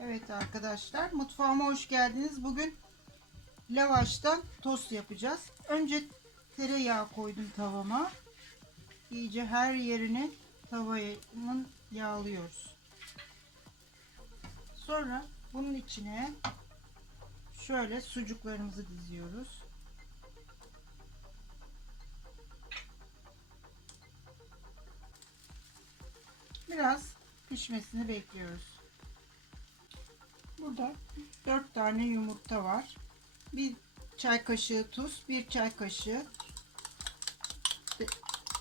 Evet arkadaşlar mutfağıma hoş geldiniz. Bugün lavaştan tost yapacağız. Önce tereyağı koydum tavama. İyice her yerini tavanın yağlıyoruz. Sonra bunun içine şöyle sucuklarımızı diziyoruz. Biraz pişmesini bekliyoruz. Burada 4 tane yumurta var. Bir çay kaşığı tuz, bir çay kaşığı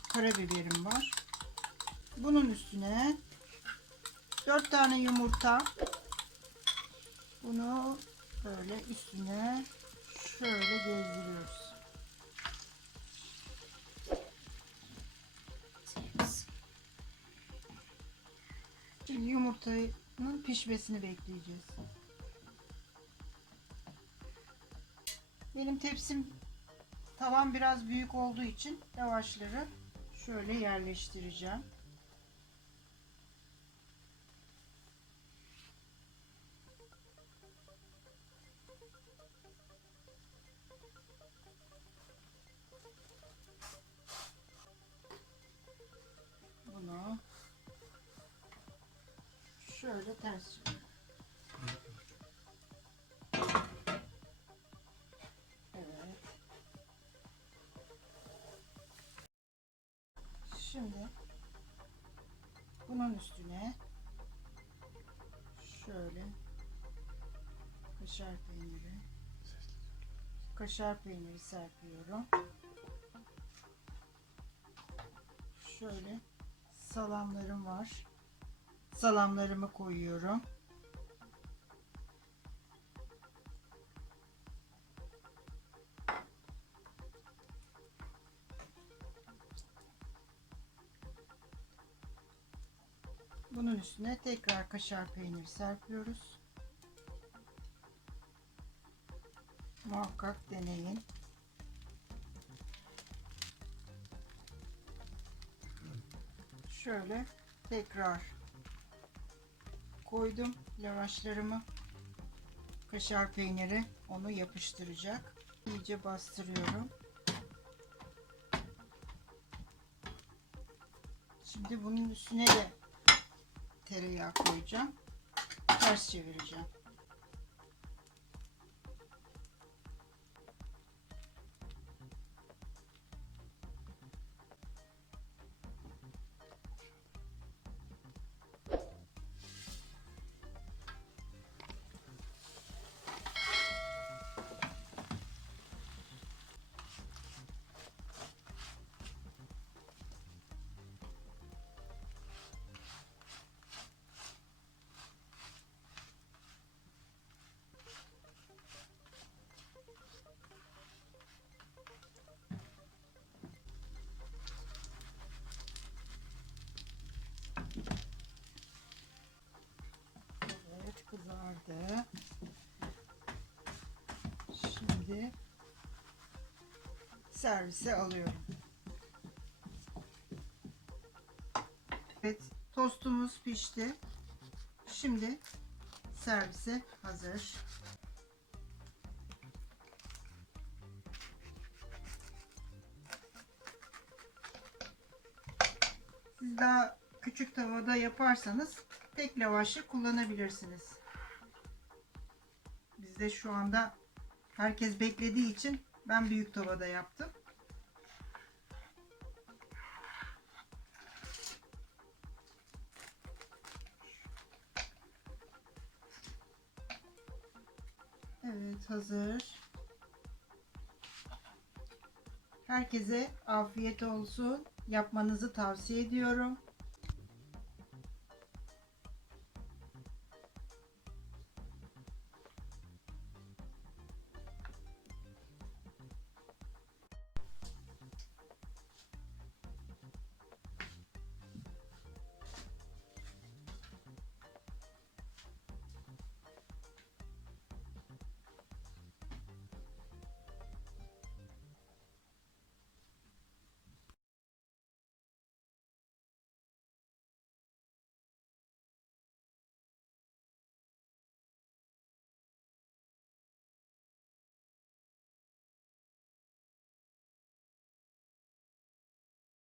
karabiberim var. Bunun üstüne 4 tane yumurta. Bunu böyle üstüne şöyle gezdiriyoruz. Şimdi yumurtanın pişmesini bekleyeceğiz. Benim tepsim tavan biraz büyük olduğu için lavaşları şöyle yerleştireceğim. Bunu şöyle ters. Evet. Şimdi bunun üstüne şöyle kaşar peyniri kaşar peyniri serpiyorum. Şöyle salamlarım var. Salamlarımı koyuyorum. Bunun üstüne tekrar kaşar peyniri serpiyoruz. Muhakkak deneyin. Şöyle tekrar koydum lavaşlarımı. Kaşar peyniri onu yapıştıracak. İyice bastırıyorum. Şimdi bunun üstüne de tereyağı koyacağım. Ters çevireceğim. Kızardı. Şimdi servise alıyorum. Evet tostumuz pişti. Şimdi servise hazır. Siz daha küçük tavada yaparsanız tek lavaşı kullanabilirsiniz. Bizde şu anda herkes beklediği için ben büyük tavada yaptım. Evet hazır. Herkese afiyet olsun. Yapmanızı tavsiye ediyorum.